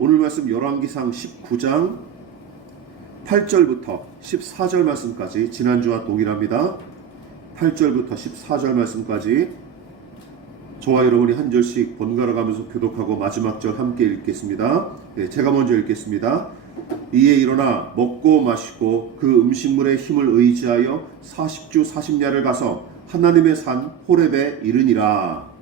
오늘 말씀 열왕기상 19장 8절부터 14절 말씀까지 지난주와 동일합니다. 8절부터 14절 말씀까지 저와 여러분이 한 절씩 번갈아 가면서 교독하고 마지막 절 함께 읽겠습니다. 제가 먼저 읽겠습니다. 이에 일어나 먹고 마시고 그 음식물의 힘을 의지하여 40주 40야를 가서 하나님의 산 호렙에 이르니라.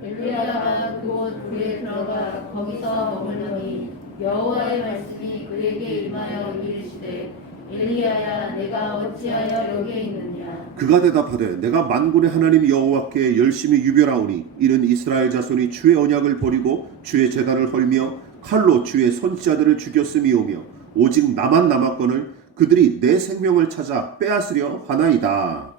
엘리야가 그곳 굴에 들어가 거기서 머물더니 여호와의 말씀이 그에게 임하여 이르시되 엘리야야 내가 어찌하여 여기에 있느냐. 그가 대답하되 내가 만군의 하나님 여호와께 열심히 유별하오니 이는 이스라엘 자손이 주의 언약을 버리고 주의 제단을 헐며 칼로 주의 선지자들을 죽였음이오며 오직 나만 남았거늘 그들이 내 생명을 찾아 빼앗으려 하나이다.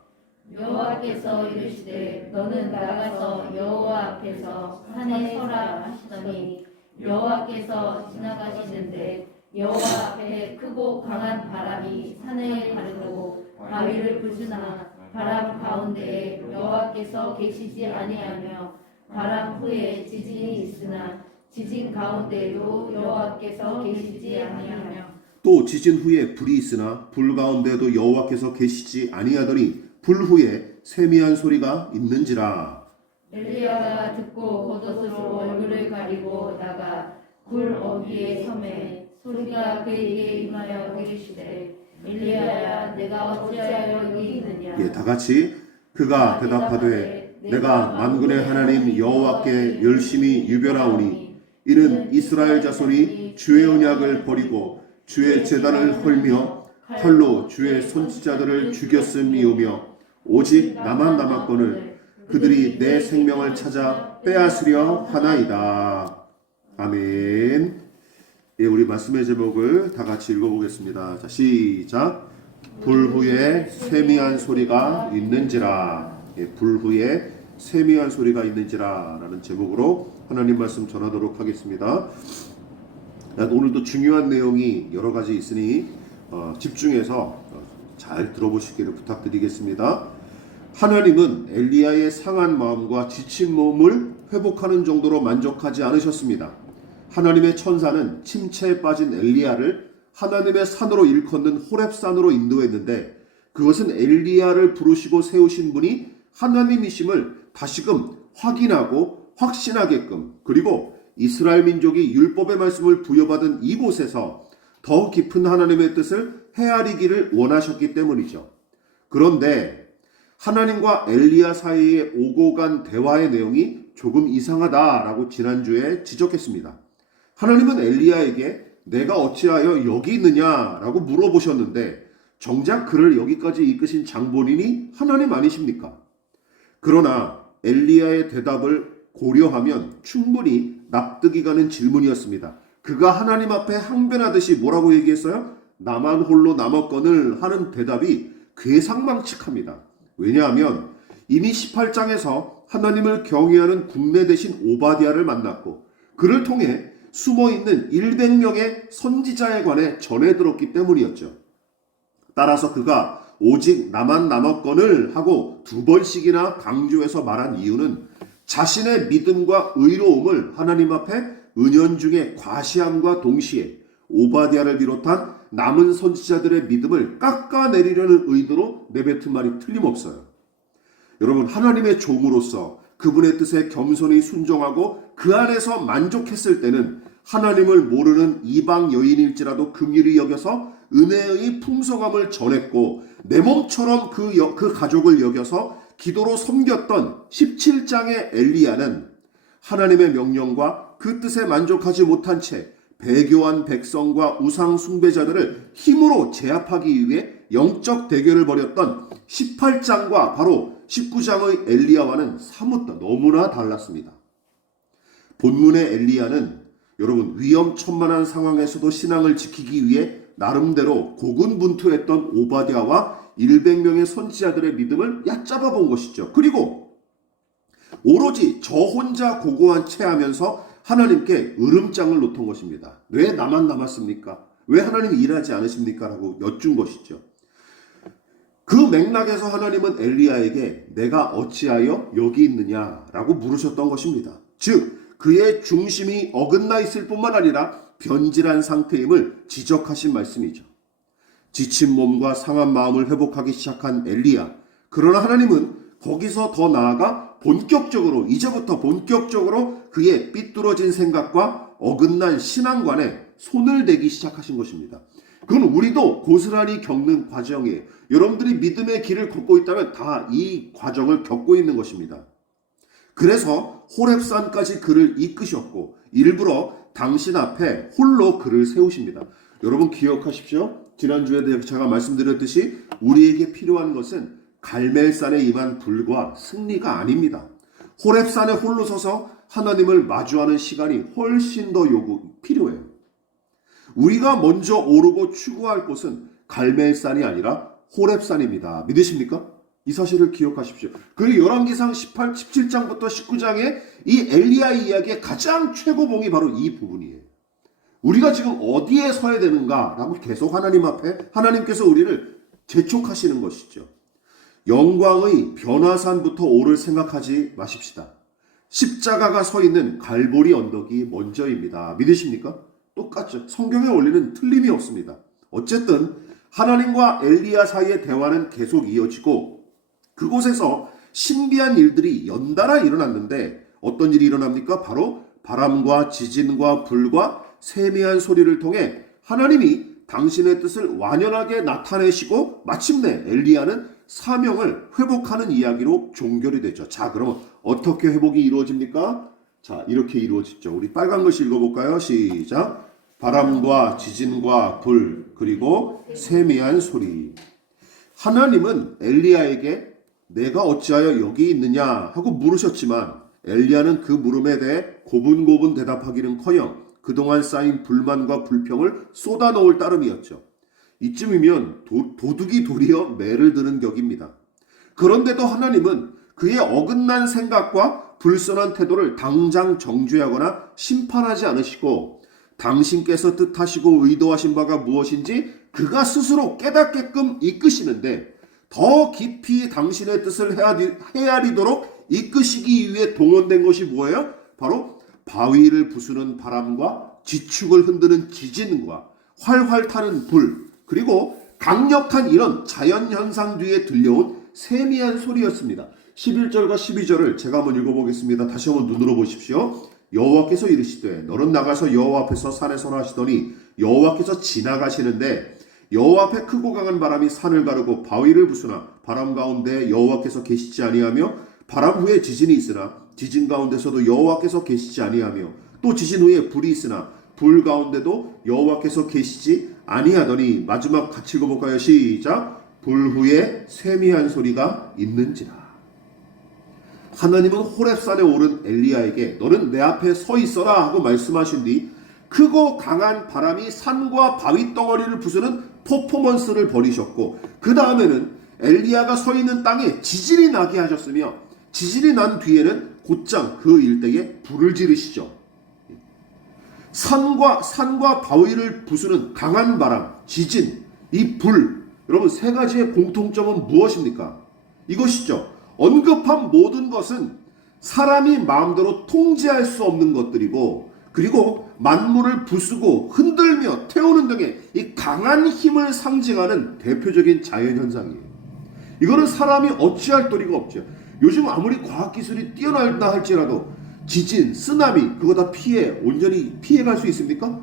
여호와께서 이르시되 너는 나가서 여호와 앞에서 산에 서라 하시더니 여호와께서 지나가시는데 여호와 앞에 크고 강한 바람이 산을 가르고 바위를 부수나 바람 가운데에 여호와께서 계시지 아니하며 바람 후에 지진이 있으나 지진 가운데에도 여호와께서 계시지 아니하며 또 지진 후에 불이 있으나 불 가운데도 여호와께서 계시지 아니하더니 불 후에 세미한 소리가 있는지라. 엘리야가 듣고 겉옷으로 얼굴을 가리고 나가 굴 어귀에 섬에 소리가 그에게 임하여 이르시되 엘리야야 내가 어찌하여 여기 있느냐. 다 같이 그가 대답하되 내가 만군의 하나님 여호와께 열심히 유별하오니 이는 이스라엘 자손이 주의 언약을 버리고 주의 제단을 헐며 칼로 주의 선지자들을 죽였음이오며 오직 나만 남았거늘 그들이 내 생명을 찾아 빼앗으려 하나이다. 아멘. 우리 말씀의 제목을 다 같이 읽어보겠습니다. 자, 시작. 불 후에 세미한 소리가 있는지라. 불 후에 세미한 소리가 있는지라 라는 제목으로 하나님 말씀 전하도록 하겠습니다. 오늘도 중요한 내용이 여러 가지 있으니 집중해서 잘 들어보시기를 부탁드리겠습니다. 하나님은 엘리야의 상한 마음과 지친 몸을 회복하는 정도로 만족하지 않으셨습니다. 하나님의 천사는 침체에 빠진 엘리야를 하나님의 산으로 일컫는 호렙산으로 인도했는데 그것은 엘리야를 부르시고 세우신 분이 하나님이심을 다시금 확인하고 확신하게끔, 그리고 이스라엘 민족이 율법의 말씀을 부여받은 이곳에서 더 깊은 하나님의 뜻을 헤아리기를 원하셨기 때문이죠. 그런데 하나님과 엘리야 사이에 오고 간 대화의 내용이 조금 이상하다라고 지난주에 지적했습니다. 하나님은 엘리야에게 내가 어찌하여 여기 있느냐라고 물어보셨는데 정작 그를 여기까지 이끄신 장본인이 하나님 아니십니까? 그러나 엘리야의 대답을 고려하면 충분히 납득이 가는 질문이었습니다. 그가 하나님 앞에 항변하듯이 뭐라고 얘기했어요? 나만 홀로 남았거늘 하는 대답이 괴상망측합니다. 왜냐하면 이미 18장에서 하나님을 경외하는 국내 대신 오바댜를 만났고 그를 통해 숨어있는 100명의 선지자에 관해 전해 들었기 때문이었죠. 따라서 그가 오직 나만 남았거늘 하고 2번씩이나 강조해서 말한 이유는 자신의 믿음과 의로움을 하나님 앞에 은연중에 과시함과 동시에 오바댜를 비롯한 남은 선지자들의 믿음을 깎아내리려는 의도로 내뱉은 말이 틀림없어요. 여러분, 하나님의 종으로서 그분의 뜻에 겸손히 순종하고 그 안에서 만족했을 때는 하나님을 모르는 이방 여인일지라도 긍휼히 여겨서 은혜의 풍성함을 전했고 내 몸처럼 그 가족을 여겨서 기도로 섬겼던 17장의 엘리야는 하나님의 명령과 그 뜻에 만족하지 못한 채 배교한 백성과 우상 숭배자들을 힘으로 제압하기 위해 영적 대결을 벌였던 18장과 바로 19장의 엘리야와는 사뭇 너무나 달랐습니다. 본문의 엘리야는 여러분 위험천만한 상황에서도 신앙을 지키기 위해 나름대로 고군분투했던 오바댜와 100명의 선지자들의 믿음을 얕잡아 본 것이죠. 그리고 오로지 저 혼자 고고한 채 하면서 하나님께 으름장을 놓던 것입니다. 왜 나만 남았습니까? 왜 하나님이 일하지 않으십니까? 라고 여쭌 것이죠. 그 맥락에서 하나님은 엘리야에게 내가 어찌하여 여기 있느냐라고 물으셨던 것입니다. 즉 그의 중심이 어긋나 있을 뿐만 아니라 변질한 상태임을 지적하신 말씀이죠. 지친 몸과 상한 마음을 회복하기 시작한 엘리야. 그러나 하나님은 거기서 더 나아가 이제부터 본격적으로 그의 삐뚤어진 생각과 어긋난 신앙관에 손을 대기 시작하신 것입니다. 그건 우리도 고스란히 겪는 과정이에요. 여러분들이 믿음의 길을 걷고 있다면 다 이 과정을 겪고 있는 것입니다. 그래서 호렙산까지 그를 이끄셨고 일부러 당신 앞에 홀로 그를 세우십니다. 여러분 기억하십시오. 지난주에 제가 말씀드렸듯이 우리에게 필요한 것은 갈멜산에 임한 불과 승리가 아닙니다. 호렙산에 홀로 서서 하나님을 마주하는 시간이 훨씬 더 필요해요. 우리가 먼저 오르고 추구할 곳은 갈멜산이 아니라 호렙산입니다. 믿으십니까? 이 사실을 기억하십시오. 그리고 열왕기상 17장부터 19장의 이 엘리야 이야기의 가장 최고봉이 바로 이 부분이에요. 우리가 지금 어디에 서야 되는가라고 계속 하나님 앞에 하나님께서 우리를 재촉하시는 것이죠. 영광의 변화산부터 오를 생각하지 마십시다. 십자가가 서 있는 갈보리 언덕이 먼저입니다. 믿으십니까? 똑같죠. 성경의 원리는 틀림이 없습니다. 어쨌든 하나님과 엘리야 사이의 대화는 계속 이어지고 그곳에서 신비한 일들이 연달아 일어났는데 어떤 일이 일어납니까? 바로 바람과 지진과 불과 세미한 소리를 통해 하나님이 당신의 뜻을 완연하게 나타내시고 마침내 엘리야는 사명을 회복하는 이야기로 종결이 되죠. 자, 그러면 어떻게 회복이 이루어집니까? 자, 이렇게 이루어지죠. 우리 빨간 글씨 읽어볼까요? 시작. 바람과 지진과 불 그리고 세미한 소리. 하나님은 엘리야에게 내가 어찌하여 여기 있느냐 하고 물으셨지만 엘리야는 그 물음에 대해 고분고분 대답하기는커녕 그동안 쌓인 불만과 불평을 쏟아놓을 따름이었죠. 이쯤이면 도둑이 도리어 매를 드는 격입니다. 그런데도 하나님은 그의 어긋난 생각과 불선한 태도를 당장 정죄하거나 심판하지 않으시고 당신께서 뜻하시고 의도하신 바가 무엇인지 그가 스스로 깨닫게끔 이끄시는데 더 깊이 당신의 뜻을 헤아리도록 이끄시기 위해 동원된 것이 뭐예요? 바로 바위를 부수는 바람과 지축을 흔드는 지진과 활활 타는 불 그리고 강력한 이런 자연현상 뒤에 들려온 세미한 소리였습니다. 11절과 12절을 제가 한번 읽어보겠습니다. 다시 한번 눈으로 보십시오. 여호와께서 이르시되 너는 나가서 여호와 앞에서 산에 서라 하시더니 여호와께서 지나가시는데 여호와 앞에 크고 강한 바람이 산을 가르고 바위를 부수나 바람 가운데 여호와께서 계시지 아니하며 바람 후에 지진이 있으나 지진 가운데서도 여호와께서 계시지 아니하며 또 지진 후에 불이 있으나 불 가운데도 여호와께서 계시지 아니하더니 마지막 같이 읽어볼까요? 시작. 불 후에 세미한 소리가 있는지라. 하나님은 호렙산에 오른 엘리야에게 너는 내 앞에 서 있어라 하고 말씀하신 뒤 크고 강한 바람이 산과 바위 덩어리를 부수는 퍼포먼스를 벌이셨고 그 다음에는 엘리야가 서 있는 땅에 지진이 나게 하셨으며 지진이 난 뒤에는 곧장 그 일대에 불을 지르시죠. 산과 바위를 부수는 강한 바람, 지진, 이 불, 여러분 세 가지의 공통점은 무엇입니까? 이것이죠. 언급한 모든 것은 사람이 마음대로 통제할 수 없는 것들이고 그리고 만물을 부수고 흔들며 태우는 등의 이 강한 힘을 상징하는 대표적인 자연현상이에요. 이거는 사람이 어찌할 도리가 없죠. 요즘 아무리 과학기술이 뛰어나다 할지라도 지진, 쓰나미 그거 다 온전히 피해갈 수 있습니까?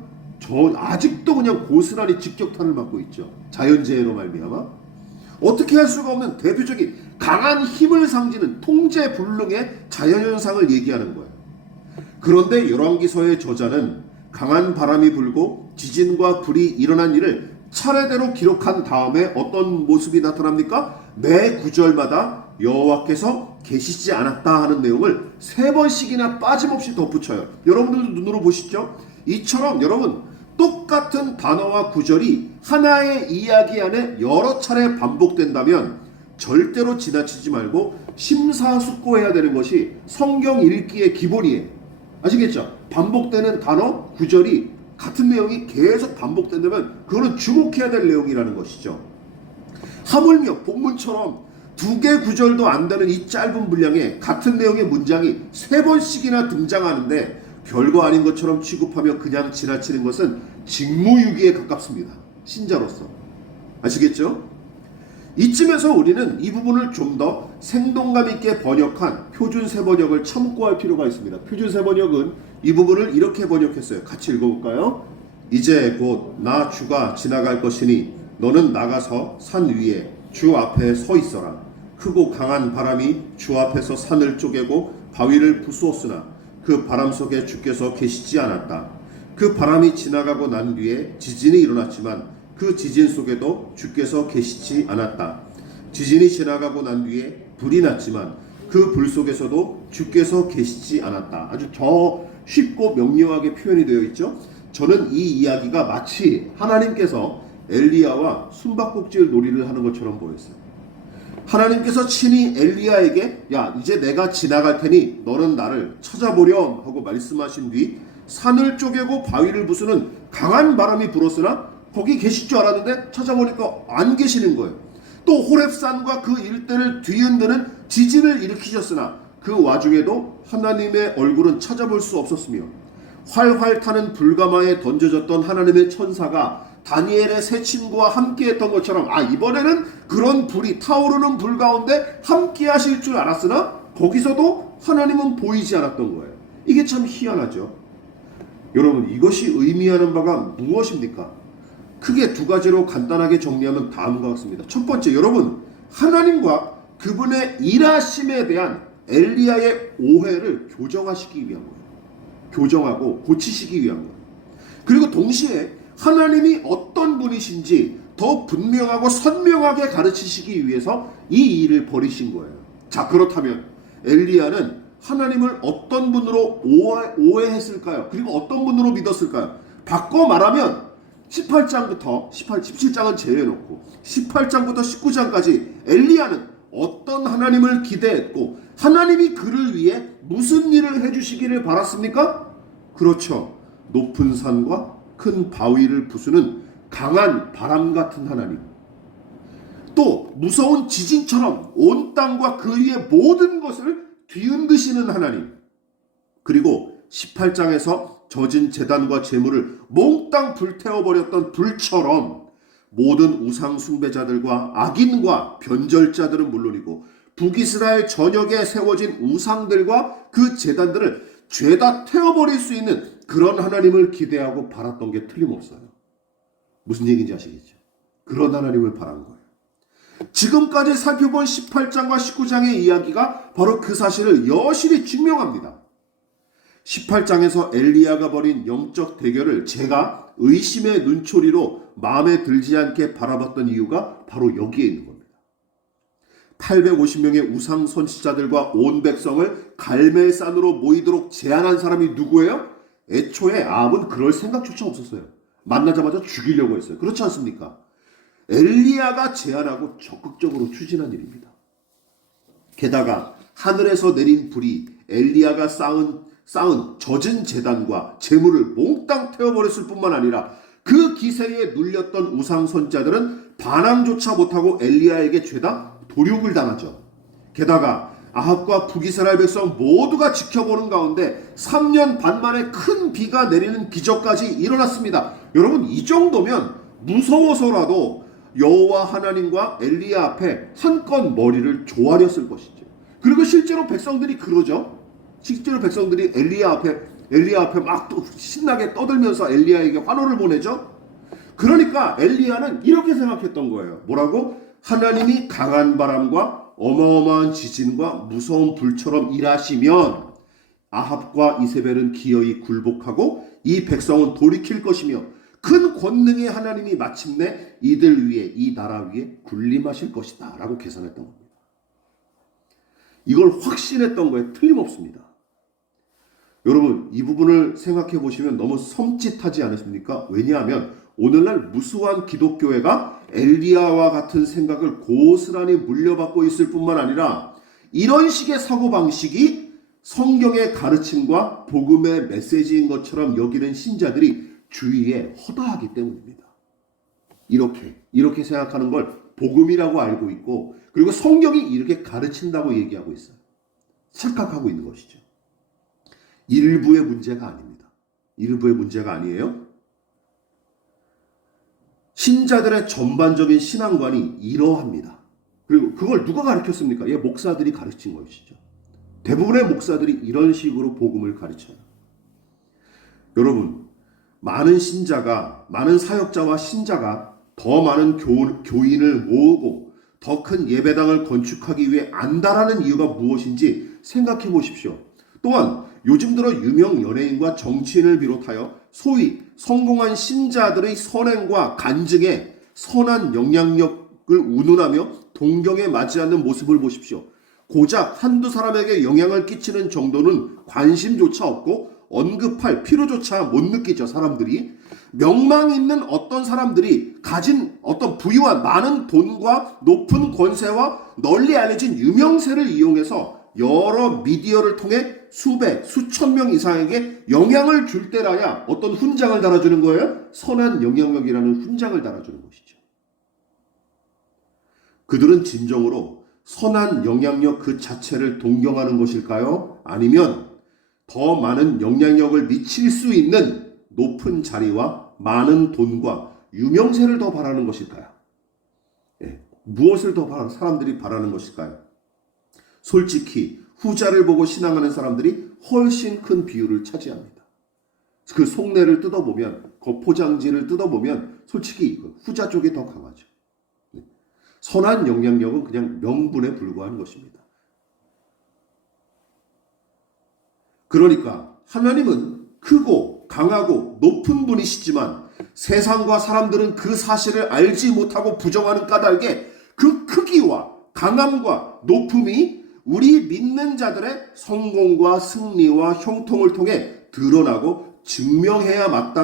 아직도 그냥 고스란히 직격탄을 맞고 있죠. 자연재해로 말미암아. 어떻게 할 수가 없는 대표적인 강한 힘을 상징하는 통제불능의 자연현상을 얘기하는 거예요. 그런데 열왕기서의 저자는 강한 바람이 불고 지진과 불이 일어난 일을 차례대로 기록한 다음에 어떤 모습이 나타납니까? 매 구절마다 여호와께서 계시지 않았다 하는 내용을 3번씩이나 빠짐없이 덧붙여요. 여러분들도 눈으로 보시죠. 이처럼 여러분 똑같은 단어와 구절이 하나의 이야기 안에 여러 차례 반복된다면 절대로 지나치지 말고 심사숙고해야 되는 것이 성경 읽기의 기본이에요. 아시겠죠? 반복되는 단어, 구절이 같은 내용이 계속 반복된다면 그거는 주목해야 될 내용이라는 것이죠. 하물며 본문처럼 2개 구절도 안 되는 이 짧은 분량에 같은 내용의 문장이 3번씩이나 등장하는데 별거 아닌 것처럼 취급하며 그냥 지나치는 것은 직무유기에 가깝습니다. 신자로서. 아시겠죠? 이쯤에서 우리는 이 부분을 좀 더 생동감 있게 번역한 표준세 번역을 참고할 필요가 있습니다. 표준세 번역은 이 부분을 이렇게 번역했어요. 같이 읽어볼까요? 이제 곧 나 주가 지나갈 것이니 너는 나가서 산 위에 주 앞에 서 있어라. 크고 강한 바람이 주 앞에서 산을 쪼개고 바위를 부수었으나 그 바람 속에 주께서 계시지 않았다. 그 바람이 지나가고 난 뒤에 지진이 일어났지만 그 지진 속에도 주께서 계시지 않았다. 지진이 지나가고 난 뒤에 불이 났지만 그 불 속에서도 주께서 계시지 않았다. 아주 더 쉽고 명료하게 표현이 되어 있죠. 저는 이 이야기가 마치 하나님께서 엘리야와 숨바꼭질 놀이를 하는 것처럼 보였어요. 하나님께서 친히 엘리야에게 야 이제 내가 지나갈 테니 너는 나를 찾아보렴 하고 말씀하신 뒤 산을 쪼개고 바위를 부수는 강한 바람이 불었으나 거기 계실 줄 알았는데 찾아보니까 안 계시는 거예요. 또 호렙산과 그 일대를 뒤흔드는 지진을 일으키셨으나 그 와중에도 하나님의 얼굴은 찾아볼 수 없었으며 활활 타는 불가마에 던져졌던 하나님의 천사가 다니엘의 세 친구와 함께 했던 것처럼 이번에는 그런 불이 타오르는 불 가운데 함께 하실 줄 알았으나 거기서도 하나님은 보이지 않았던 거예요. 이게 참 희한하죠. 여러분 이것이 의미하는 바가 무엇입니까? 크게 두 가지로 간단하게 정리하면 다음과 같습니다. 첫 번째, 여러분 하나님과 그분의 일하심에 대한 엘리야의 오해를 교정하시기 위한 거예요. 교정하고 고치시기 위한 거예요. 그리고 동시에 하나님이 어떤 분이신지 더 분명하고 선명하게 가르치시기 위해서 이 일을 벌이신 거예요. 자, 그렇다면 엘리야는 하나님을 어떤 분으로 오해했을까요? 그리고 어떤 분으로 믿었을까요? 바꿔 말하면 17장은 제외해놓고 18장부터 19장까지 엘리야는 어떤 하나님을 기대했고 하나님이 그를 위해 무슨 일을 해주시기를 바랐습니까? 그렇죠. 높은 산과 큰 바위를 부수는 강한 바람 같은 하나님, 또 무서운 지진처럼 온 땅과 그 위의 모든 것을 뒤흔드시는 하나님, 그리고 18장에서 젖은 제단과 제물을 몽땅 불태워버렸던 불처럼 모든 우상 숭배자들과 악인과 변절자들은 물론이고 북이스라엘 전역에 세워진 우상들과 그 제단들을 죄다 태워버릴 수 있는 그런 하나님을 기대하고 바랐던 게 틀림없어요. 무슨 얘기인지 아시겠죠? 그런 하나님을 바란 거예요. 지금까지 살펴본 18장과 19장의 이야기가 바로 그 사실을 여실히 증명합니다. 18장에서 엘리야가 벌인 영적 대결을 제가 의심의 눈초리로 마음에 들지 않게 바라봤던 이유가 바로 여기에 있는 겁니다. 850명의 우상 선지자들과 온 백성을 갈멜산으로 모이도록 제안한 사람이 누구예요? 애초에 아합은 그럴 생각조차 없었어요. 만나자마자 죽이려고 했어요. 그렇지 않습니까? 엘리야가 제안하고 적극적으로 추진한 일입니다. 게다가 하늘에서 내린 불이 엘리야가 쌓은 젖은 제단과 제물을 몽땅 태워버렸을 뿐만 아니라 그 기세에 눌렸던 우상 선지자들은 반항조차 못하고 엘리야에게 죄다 도륙을 당하죠. 게다가 아합과 북이스라엘 백성 모두가 지켜보는 가운데 3년 반 만에 큰 비가 내리는 기적까지 일어났습니다. 여러분 이 정도면 무서워서라도 여호와 하나님과 엘리야 앞에 한껏 머리를 조아렸을 것이죠. 그리고 실제로 백성들이 그러죠. 실제로 백성들이 엘리야 앞에 막 또 신나게 떠들면서 엘리야에게 환호를 보내죠. 그러니까 엘리야는 이렇게 생각했던 거예요. 뭐라고? 하나님이 강한 바람과 어마어마한 지진과 무서운 불처럼 일하시면 아합과 이세벨은 기어이 굴복하고 이 백성은 돌이킬 것이며 큰 권능의 하나님이 마침내 이들 위에 이 나라 위에 군림하실 것이다 라고 계산했던 겁니다. 이걸 확신했던 거에 틀림없습니다. 여러분 이 부분을 생각해 보시면 너무 섬찟하지 않으십니까? 왜냐하면 오늘날 무수한 기독교회가 엘리야와 같은 생각을 고스란히 물려받고 있을 뿐만 아니라 이런 식의 사고방식이 성경의 가르침과 복음의 메시지인 것처럼 여기는 신자들이 주위에 허다하기 때문입니다. 이렇게 생각하는 걸 복음이라고 알고 있고 그리고 성경이 이렇게 가르친다고 얘기하고 있어요. 착각하고 있는 것이죠. 일부의 문제가 아닙니다. 일부의 문제가 아니에요. 신자들의 전반적인 신앙관이 이러합니다. 그리고 그걸 누가 가르쳤습니까? 목사들이 가르친 것이죠. 대부분의 목사들이 이런 식으로 복음을 가르쳐요. 여러분, 많은 사역자와 신자가 더 많은 교인을 모으고 더 큰 예배당을 건축하기 위해 안다라는 이유가 무엇인지 생각해 보십시오. 또한 요즘 들어 유명 연예인과 정치인을 비롯하여 소위 성공한 신자들의 선행과 간증에 선한 영향력을 운운하며 동경에 맞지 않는 모습을 보십시오. 고작 한두 사람에게 영향을 끼치는 정도는 관심조차 없고 언급할 필요조차 못 느끼죠. 사람들이 명망 있는 어떤 사람들이 가진 어떤 부유와 많은 돈과 높은 권세와 널리 알려진 유명세를 이용해서 여러 미디어를 통해 수백, 수천 명 이상에게 영향을 줄 때라야 어떤 훈장을 달아주는 거예요? 선한 영향력이라는 훈장을 달아주는 것이죠. 그들은 진정으로 선한 영향력 그 자체를 동경하는 것일까요? 아니면 더 많은 영향력을 미칠 수 있는 높은 자리와 많은 돈과 유명세를 더 바라는 것일까요? 무엇을 더 사람들이 바라는 것일까요? 솔직히 후자를 보고 신앙하는 사람들이 훨씬 큰 비율을 차지합니다. 그 속내를 뜯어보면, 그 포장지를 뜯어보면 솔직히 후자 쪽이 더 강하죠. 선한 영향력은 그냥 명분에 불과한 것입니다. 그러니까 하나님은 크고 강하고 높은 분이시지만 세상과 사람들은 그 사실을 알지 못하고 부정하는 까닭에 그 크기와 강함과 높음이 우리 믿는 자들의 성공과 승리와 형통을 통해 드러나고 증명되어야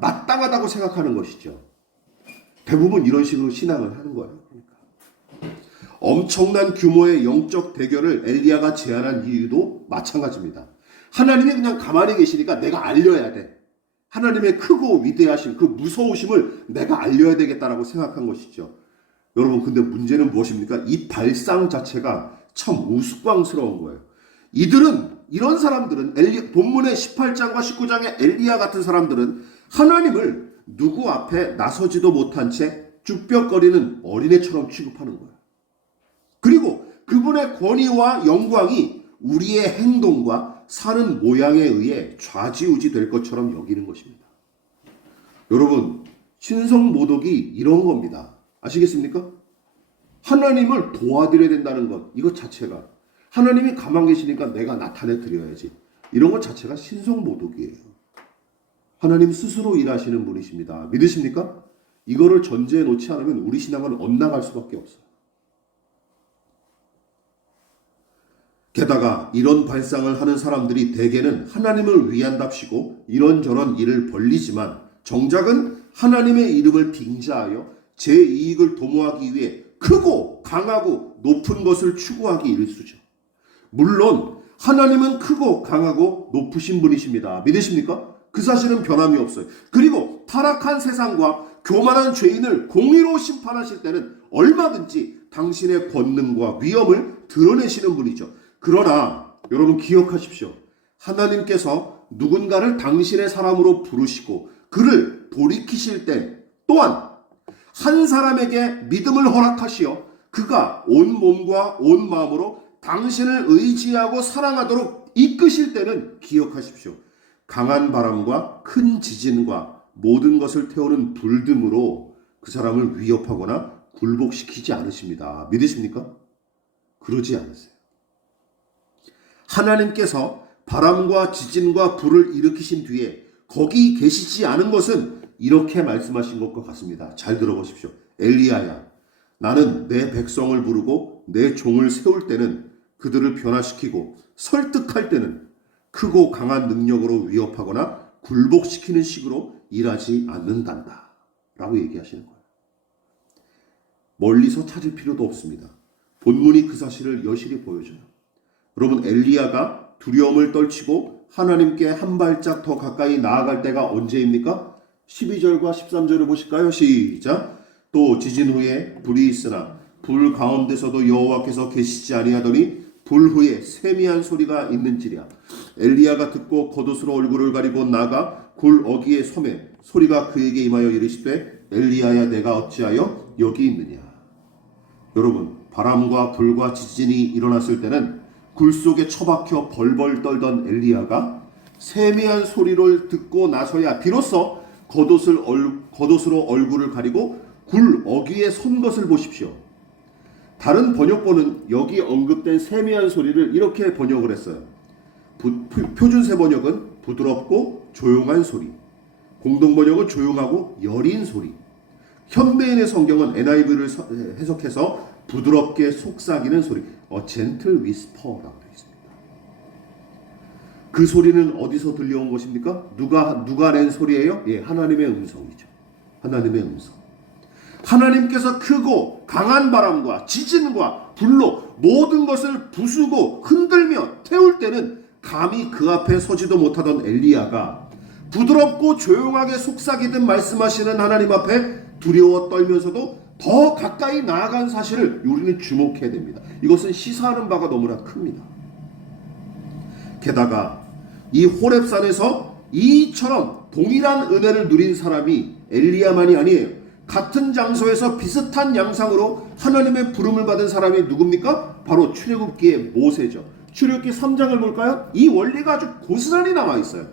마땅하다고 생각하는 것이죠. 대부분 이런 식으로 신앙을 하는 거예요. 그러니까. 엄청난 규모의 영적 대결을 엘리야가 제안한 이유도 마찬가지입니다. 하나님이 그냥 가만히 계시니까 내가 알려야 돼. 하나님의 크고 위대하신 그 무서우심을 내가 알려야 되겠다라고 생각한 것이죠. 여러분, 근데 문제는 무엇입니까? 이 발상 자체가 참 우스꽝스러운 거예요. 이런 사람들은 본문의 18장과 19장의 엘리야 같은 사람들은 하나님을 누구 앞에 나서지도 못한 채 쭈뼛거리는 어린애처럼 취급하는 거예요. 그리고 그분의 권위와 영광이 우리의 행동과 사는 모양에 의해 좌지우지 될 것처럼 여기는 것입니다. 여러분, 신성모독이 이런 겁니다. 아시겠습니까? 하나님을 도와드려야 된다는 것, 이것 자체가 하나님이 가만 계시니까 내가 나타내 드려야지, 이런 것 자체가 신성모독이에요. 하나님 스스로 일하시는 분이십니다. 믿으십니까? 이거를 전제해 놓지 않으면 우리 신앙은 엇나갈 수밖에 없어요. 게다가 이런 발상을 하는 사람들이 대개는 하나님을 위한답시고 이런저런 일을 벌리지만 정작은 하나님의 이름을 빙자하여 제 이익을 도모하기 위해 크고 강하고 높은 것을 추구하기 일쑤죠. 물론 하나님은 크고 강하고 높으신 분이십니다. 믿으십니까? 그 사실은 변함이 없어요. 그리고 타락한 세상과 교만한 죄인을 공의로 심판하실 때는 얼마든지 당신의 권능과 위엄을 드러내시는 분이죠. 그러나 여러분 기억하십시오. 하나님께서 누군가를 당신의 사람으로 부르시고 그를 돌이키실 때 또한 한 사람에게 믿음을 허락하시어 그가 온 몸과 온 마음으로 당신을 의지하고 사랑하도록 이끄실 때는 기억하십시오. 강한 바람과 큰 지진과 모든 것을 태우는 불 등으로 그 사람을 위협하거나 굴복시키지 않으십니다. 믿으십니까? 그러지 않으세요. 하나님께서 바람과 지진과 불을 일으키신 뒤에 거기 계시지 않은 것은 이렇게 말씀하신 것과 같습니다. 잘 들어보십시오. 엘리야야, 나는 내 백성을 부르고 내 종을 세울 때는 그들을 변화시키고 설득할 때는 크고 강한 능력으로 위협하거나 굴복시키는 식으로 일하지 않는단다 라고 얘기하시는 거예요. 멀리서 찾을 필요도 없습니다. 본문이 그 사실을 여실히 보여줘요. 여러분, 엘리야가 두려움을 떨치고 하나님께 한 발짝 더 가까이 나아갈 때가 언제입니까? 12절과 13절을 보실까요? 시작. 또 지진 후에 불이 있으나 불 가운데서도 여호와께서 계시지 아니하더니 불후에 세미한 소리가 있는지랴. 엘리야가 듣고 겉옷으로 얼굴을 가리고 나가 굴 어귀에 섬에 소리가 그에게 임하여 이르시되 엘리야야 내가 어찌하여 여기 있느냐. 여러분, 바람과 불과 지진이 일어났을 때는 굴 속에 처박혀 벌벌 떨던 엘리야가 세미한 소리를 듣고 나서야 비로소 겉옷으로 얼굴을 가리고 굴 어귀에 선 것을 보십시오. 다른 번역본은 여기 언급된 세미한 소리를 이렇게 번역을 했어요. 표준세 번역은 부드럽고 조용한 소리, 공동번역은 조용하고 여린 소리, 현대인의 성경은 NIV를 해석해서 부드럽게 속삭이는 소리, gentle whisper라고 되어 있습니다. 그 소리는 어디서 들려온 것입니까? 누가 낸 소리예요? 예, 하나님의 음성이죠. 하나님의 음성. 하나님께서 크고 강한 바람과 지진과 불로 모든 것을 부수고 흔들며 태울 때는 감히 그 앞에 서지도 못하던 엘리야가 부드럽고 조용하게 속삭이듯 말씀하시는 하나님 앞에 두려워 떨면서도 더 가까이 나아간 사실을 우리는 주목해야 됩니다. 이것은 시사하는 바가 너무나 큽니다. 게다가 이 호렙산에서 이처럼 동일한 은혜를 누린 사람이 엘리야만이 아니에요. 같은 장소에서 비슷한 양상으로 하나님의 부름을 받은 사람이 누굽니까? 바로 출애굽기의 모세죠. 출애굽기 3장을 볼까요? 이 원리가 아주 고스란히 나와 있어요.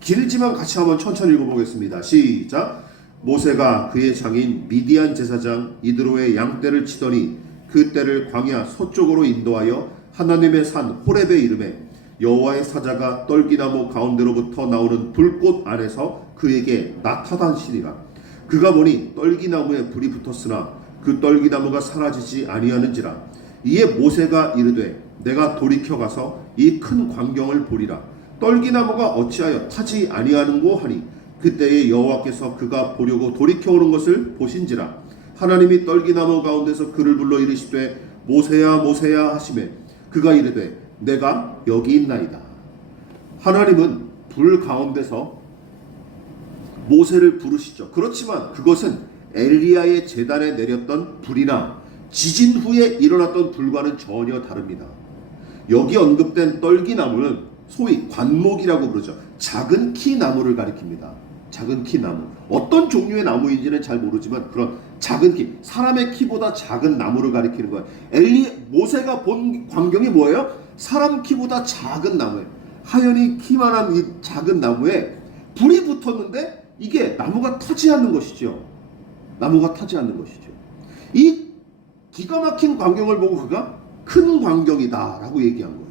길지만 같이 한번 천천히 읽어보겠습니다. 시작. 모세가 그의 장인 미디안 제사장 이드로의 양떼를 치더니 그 떼를 광야 서쪽으로 인도하여 하나님의 산 호렙에 이르매 여호와의 사자가 떨기나무 가운데로부터 나오는 불꽃 안에서 그에게 나타나시니라. 그가 보니 떨기나무에 불이 붙었으나 그 떨기나무가 사라지지 아니하는지라. 이에 모세가 이르되 내가 돌이켜 가서 이 큰 광경을 보리라. 떨기나무가 어찌하여 타지 아니하는고 하니 그때에 여호와께서 그가 보려고 돌이켜 오는 것을 보신지라. 하나님이 떨기나무 가운데서 그를 불러 이르시되 모세야 모세야 하시매 그가 이르되 내가 여기 있나이다. 하나님은 불 가운데서 모세를 부르시죠. 그렇지만 그것은 엘리야의 제단에 내렸던 불이나 지진 후에 일어났던 불과는 전혀 다릅니다. 여기 언급된 떨기나무는 소위 관목이라고 부르죠. 작은 키 나무를 가리킵니다. 작은 키 나무. 어떤 종류의 나무인지는 잘 모르지만 그런 작은 키, 사람의 키보다 작은 나무를 가리키는 거예요. 모세가 본 광경이 뭐예요? 사람 키보다 작은 나무예요. 하연이 키만한 이 작은 나무에 불이 붙었는데 이게 나무가 타지 않는 것이죠. 나무가 타지 않는 것이죠. 이 기가 막힌 광경을 보고 그가 큰 광경이다 라고 얘기한 거예요.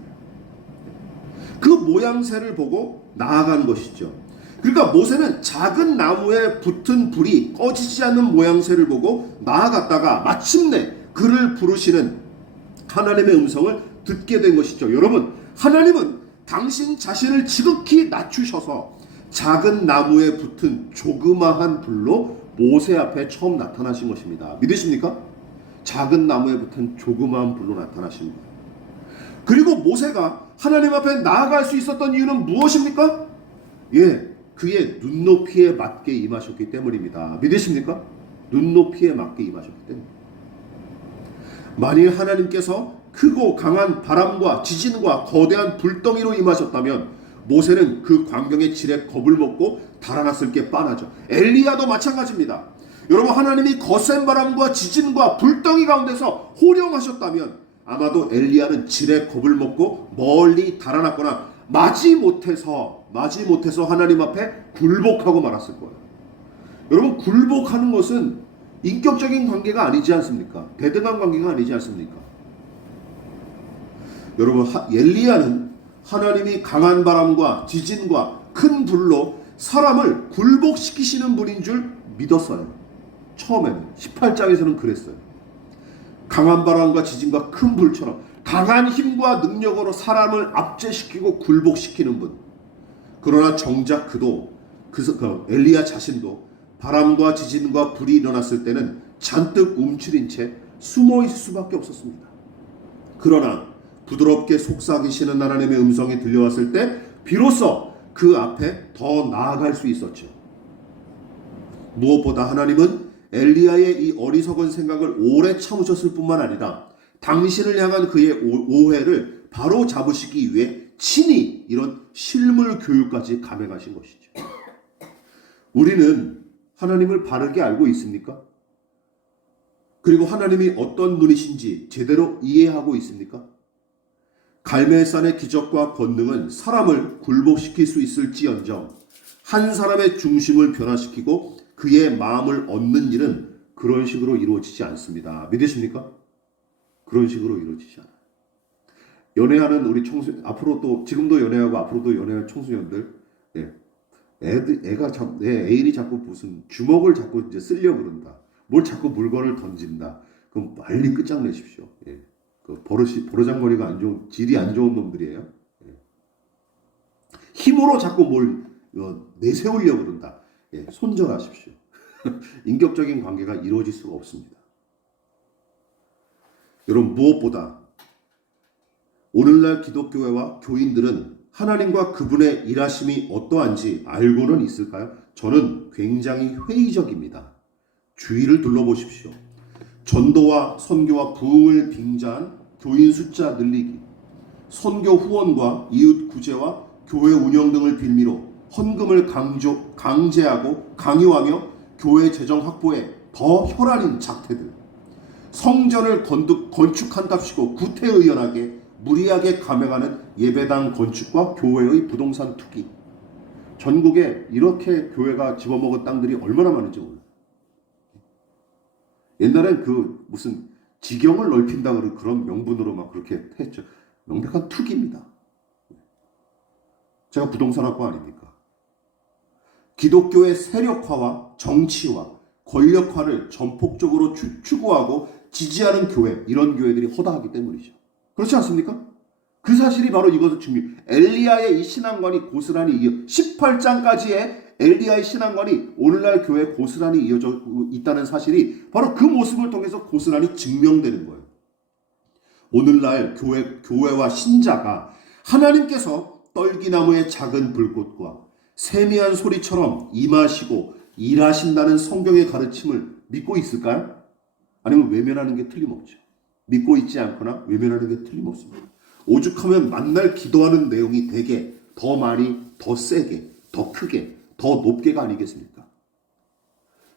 그 모양새를 보고 나아간 것이죠. 그러니까 모세는 작은 나무에 붙은 불이 꺼지지 않는 모양새를 보고 나아갔다가 마침내 그를 부르시는 하나님의 음성을 듣게 된 것이죠. 여러분, 하나님은 당신 자신을 지극히 낮추셔서 작은 나무에 붙은 조그마한 불로 모세 앞에 처음 나타나신 것입니다. 믿으십니까? 작은 나무에 붙은 조그마한 불로 나타나신 거예요. 그리고 모세가 하나님 앞에 나아갈 수 있었던 이유는 무엇입니까? 예, 그의 눈높이에 맞게 임하셨기 때문입니다. 믿으십니까? 눈높이에 맞게 임하셨기 때문입니다. 만일 하나님께서 크고 강한 바람과 지진과 거대한 불덩이로 임하셨다면 모세는 그 광경의 질에 겁을 먹고 달아났을 게 뻔하죠. 엘리야도 마찬가지입니다. 여러분, 하나님이 거센 바람과 지진과 불덩이 가운데서 호령하셨다면 아마도 엘리야는 질에 겁을 먹고 멀리 달아났거나 마지못해서 하나님 앞에 굴복하고 말았을 거예요. 여러분, 굴복하는 것은 인격적인 관계가 아니지 않습니까? 대등한 관계가 아니지 않습니까? 여러분, 엘리야는 하나님이 강한 바람과 지진과 큰 불로 사람을 굴복시키시는 분인 줄 믿었어요. 처음에는 18장에서는 그랬어요. 강한 바람과 지진과 큰 불처럼 강한 힘과 능력으로 사람을 압제시키고 굴복시키는 분. 그러나 정작 엘리야 자신도 바람과 지진과 불이 일어났을 때는 잔뜩 움츠린 채 숨어 있을 수밖에 없었습니다. 그러나 부드럽게 속삭이시는 하나님의 음성이 들려왔을 때 비로소 그 앞에 더 나아갈 수 있었죠. 무엇보다 하나님은 엘리야의 이 어리석은 생각을 오래 참으셨을 뿐만 아니라 당신을 향한 그의 오해를 바로 잡으시기 위해 친히 이런 실물 교육까지 감행하신 것이죠. 우리는 하나님을 바르게 알고 있습니까? 그리고 하나님이 어떤 분이신지 제대로 이해하고 있습니까? 갈멜산의 기적과 권능은 사람을 굴복시킬 수 있을지언정 한 사람의 중심을 변화시키고 그의 마음을 얻는 일은 그런 식으로 이루어지지 않습니다. 믿으십니까? 그런 식으로 이루어지지 않아요. 연애하는 우리 청소년, 앞으로 또 지금도 연애하고 앞으로도 연애할 청소년들, 애가 애인이 자꾸 무슨 주먹을 자꾸 이제 쓰려고 그런다. 뭘 자꾸 물건을 던진다. 그럼 빨리 끝장내십시오. 그 버르장머리가 안 좋은, 질이 안 좋은 놈들이에요. 힘으로 자꾸 뭘 내세우려고 그런다. 손절하십시오. 인격적인 관계가 이루어질 수가 없습니다. 여러분, 무엇보다 오늘날 기독교회와 교인들은 하나님과 그분의 일하심이 어떠한지 알고는 있을까요? 저는 굉장히 회의적입니다. 주위를 둘러보십시오. 전도와 선교와 부흥을 빙자한 교인 숫자 늘리기, 선교 후원과 이웃 구제와 교회 운영 등을 빌미로 헌금을 강제하고 강요하며 교회 재정 확보에 더 혈안인 작태들, 성전을 건축한답시고 구태의연하게 무리하게 감행하는 예배당 건축과 교회의 부동산 투기. 전국에 이렇게 교회가 집어먹은 땅들이 얼마나 많은지 몰라요. 옛날엔 그 무슨 지경을 넓힌다 그런 명분으로 막 그렇게 했죠. 명백한 투기입니다. 제가 부동산학과 아닙니까? 기독교의 세력화와 정치화, 권력화를 전폭적으로 추구하고 지지하는 교회, 이런 교회들이 허다하기 때문이죠. 그렇지 않습니까? 그 사실이 바로 이것을 엘리야의 이 신앙관이 고스란히 18장까지의 엘리야의 신앙관이 오늘날 교회에 고스란히 이어져 있다는 사실이 바로 그 모습을 통해서 고스란히 증명되는 거예요. 오늘날 교회와 신자가 하나님께서 떨기나무의 작은 불꽃과 세미한 소리처럼 임하시고 일하신다는 성경의 가르침을 믿고 있을까요? 아니면 외면하는 게 틀림없죠. 믿고 있지 않거나 외면하는 게 틀림없습니다. 오죽하면 만날 기도하는 내용이 되게 더 많이, 더 세게, 더 크게, 더 높게가 아니겠습니까?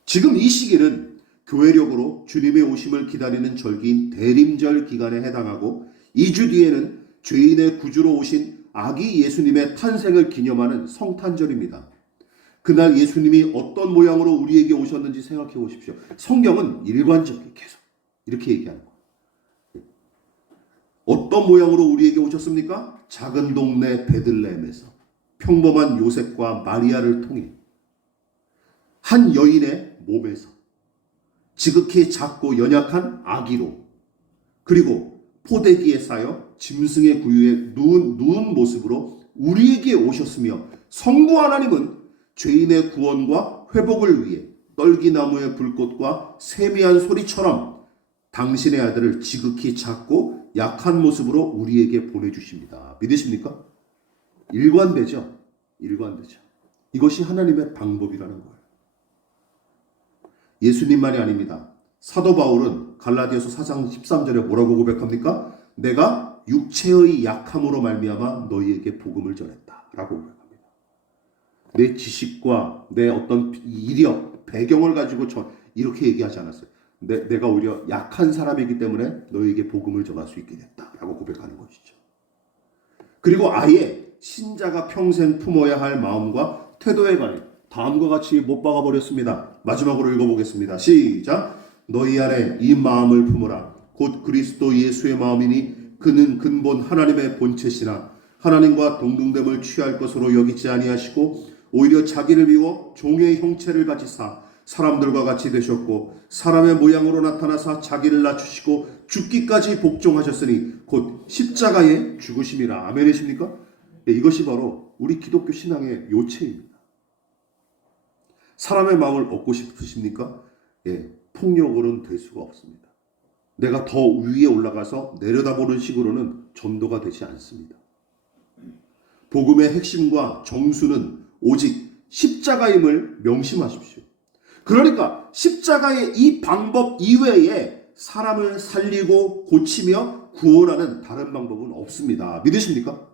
지금 이 시기는 교회력으로 주님의 오심을 기다리는 절기인 대림절 기간에 해당하고 2주 뒤에는 죄인의 구주로 오신 아기 예수님의 탄생을 기념하는 성탄절입니다. 그날 예수님이 어떤 모양으로 우리에게 오셨는지 생각해 보십시오. 성경은 일관적이게 계속 이렇게 얘기하는 거예요. 어떤 모양으로 우리에게 오셨습니까? 작은 동네 베들레헴에서 평범한 요셉과 마리아를 통해 한 여인의 몸에서 지극히 작고 연약한 아기로, 그리고 포대기에 쌓여 짐승의 구유에 누운 모습으로 우리에게 오셨으며, 성부 하나님은 죄인의 구원과 회복을 위해 떨기나무의 불꽃과 세미한 소리처럼 당신의 아들을 지극히 작고 약한 모습으로 우리에게 보내주십니다. 믿으십니까? 일관되죠? 일관되죠. 이것이 하나님의 방법이라는 거예요. 예수님만이 아닙니다. 사도 바울은 갈라디아서 4장 13절에 뭐라고 고백합니까? 내가 육체의 약함으로 말미암아 너희에게 복음을 전했다 라고 고백합니다. 내 지식과 내 어떤 이력, 배경을 가지고 이렇게 얘기하지 않았어요. 내가 오히려 약한 사람이기 때문에 너희에게 복음을 전할 수 있게 됐다 라고 고백하는 것이죠. 그리고 아예 신자가 평생 품어야 할 마음과 태도에 관해 다음과 같이 못 박아버렸습니다. 마지막으로 읽어보겠습니다. 시작. 너희 안에 이 마음을 품으라. 곧 그리스도 예수의 마음이니 그는 근본 하나님의 본체시나 하나님과 동등됨을 취할 것으로 여기지 아니하시고 오히려 자기를 비워 종의 형체를 가지사 사람들과 같이 되셨고 사람의 모양으로 나타나사 자기를 낮추시고 죽기까지 복종하셨으니 곧 십자가의 죽으심이라. 아멘이십니까? 이것이 바로 우리 기독교 신앙의 요체입니다. 사람의 마음을 얻고 싶으십니까? 폭력으로는 될 수가 없습니다. 내가 더 위에 올라가서 내려다보는 식으로는 전도가 되지 않습니다. 복음의 핵심과 정수는 오직 십자가임을 명심하십시오. 그러니까 십자가의 이 방법 이외에 사람을 살리고 고치며 구원하는 다른 방법은 없습니다. 믿으십니까?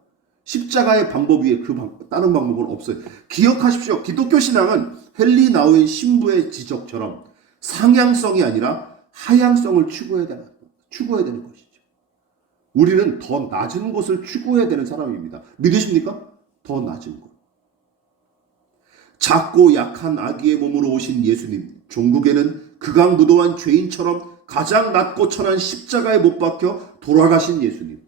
십자가의 방법 위에 다른 방법은 없어요. 기억하십시오. 기독교 신앙은 헨리 나우인 신부의 지적처럼 상향성이 아니라 하향성을 추구해야 되는 것이죠. 우리는 더 낮은 곳을 추구해야 되는 사람입니다. 믿으십니까? 더 낮은 곳. 작고 약한 아기의 몸으로 오신 예수님, 종국에는 극악무도한 죄인처럼 가장 낮고 천한 십자가에 못 박혀 돌아가신 예수님,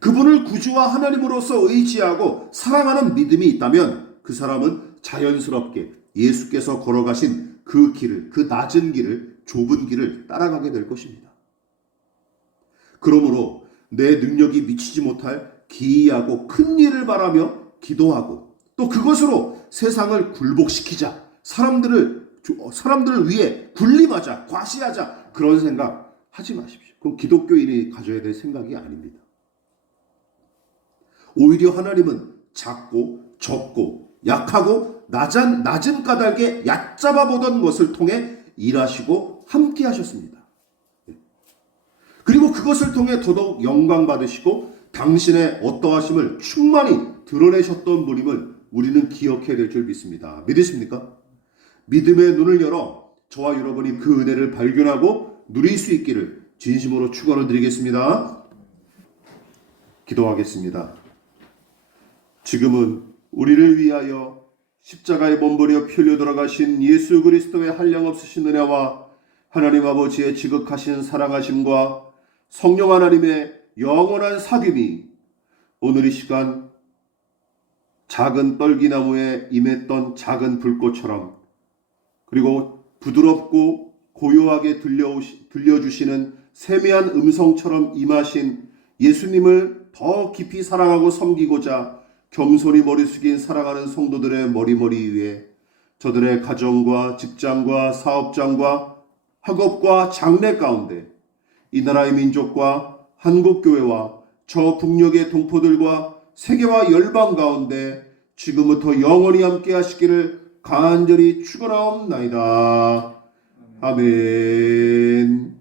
그분을 구주와 하나님으로서 의지하고 사랑하는 믿음이 있다면 그 사람은 자연스럽게 예수께서 걸어가신 그 길을, 그 낮은 길을, 좁은 길을 따라가게 될 것입니다. 그러므로 내 능력이 미치지 못할 기이하고 큰 일을 바라며 기도하고 또 그것으로 세상을 굴복시키자, 사람들을 위해 군림하자, 과시하자, 그런 생각 하지 마십시오. 그건 기독교인이 가져야 될 생각이 아닙니다. 오히려 하나님은 작고 적고 약하고 낮은 까닭에 얕잡아 보던 것을 통해 일하시고 함께 하셨습니다. 그리고 그것을 통해 더더욱 영광 받으시고 당신의 어떠하심을 충만히 드러내셨던 분임을 우리는 기억해야 될 줄 믿습니다. 믿으십니까? 믿음의 눈을 열어 저와 여러분이 그 은혜를 발견하고 누릴 수 있기를 진심으로 축원을 드리겠습니다. 기도하겠습니다. 지금은 우리를 위하여 십자가에 몸버려 피 흘려 돌아가신 예수 그리스도의 한량없으신 은혜와 하나님 아버지의 지극하신 사랑하심과 성령 하나님의 영원한 사귐이 오늘 이 시간 작은 떨기나무에 임했던 작은 불꽃처럼, 그리고 부드럽고 고요하게 들려주시는 세미한 음성처럼 임하신 예수님을 더 깊이 사랑하고 섬기고자 겸손히 머리 숙인 사랑하는 성도들의 머리 위에 저들의 가정과 직장과 사업장과 학업과 장래 가운데 이 나라의 민족과 한국교회와 저 북녘의 동포들과 세계와 열방 가운데 지금부터 영원히 함께 하시기를 간절히 축원하옵나이다. 아멘.